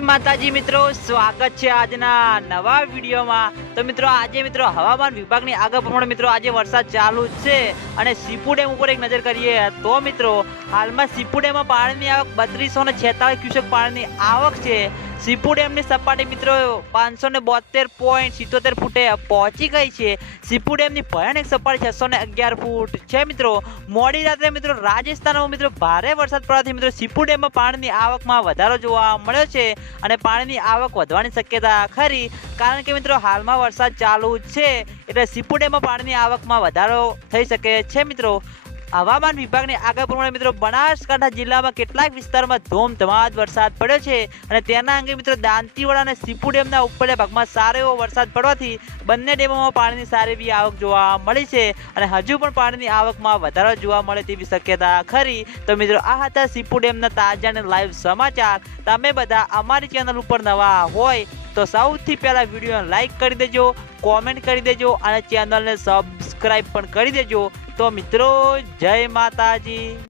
માતાજી મિત્રો, સ્વાગત છે આજના નવા વિડીયોમાં. તો મિત્રો, આજે મિત્રો હવામાન વિભાગની આગળ પ્રમાણે મિત્રો આજે વરસાદ ચાલુ છે અને સીપુ ડેમ ઉપર એક નજર કરીએ તો મિત્રો, હાલમાં સીપુ ડેમમાં પાણીની આવક બત્રીસો ને છેતાલીસ ક્યુસેક પાણીની આવક છે. સીપુ ડેમની સપાટી મિત્રો પાંચસો ને બોતેર પોઈન્ટ સિત્તોતેર ફૂટે પહોંચી ગઈ છે. સીપુ ડેમની ભયાનક સપાટી છસો ને અગિયાર ફૂટ છે મિત્રો. મોડી રાત્રે મિત્રો રાજસ્થાનમાં મિત્રો ભારે વરસાદ પડવાથી મિત્રો સીપુ ડેમમાં પાણીની આવકમાં વધારો જોવા મળ્યો છે અને પાણીની આવક વધવાની શક્યતા ખરી કારણ કે મિત્રો હાલમાં વરસાદ ચાલુ છે. એટલે સીપુ ડેમમાં પાણીની આવકમાં વધારો થઈ શકે છે મિત્રો. હવામાન વિભાગની આગળ પ્રમાણે મિત્રો બનાસકાંઠા જિલ્લામાં કેટલાક વિસ્તારમાં ધોમધમાટ વરસાદ પડ્યો છે અને તેના અંગે મિત્રો દાંતીવાડા અને સીપુ ડેમના ઉપરના ભાગમાં સારો એવો વરસાદ પડવાથી બંને ડેમોમાં પાણીની સારી એવી આવક જોવા મળી છે અને હજુ પણ પાણીની આવકમાં વધારો જોવા મળે તેવી શક્યતા ખરી. તો મિત્રો આ હતા સીપુ ડેમના તાજા અને લાઈવ સમાચાર. તમે બધા અમારી ચેનલ ઉપર નવા હોય તો સૌથી પહેલાં વિડીયોને લાઈક કરી દેજો, કોમેન્ટ કરી દેજો અને ચેનલને સબસ્ક્રાઈબ પણ કરી દેજો. તો મિત્રો જય માતાજી.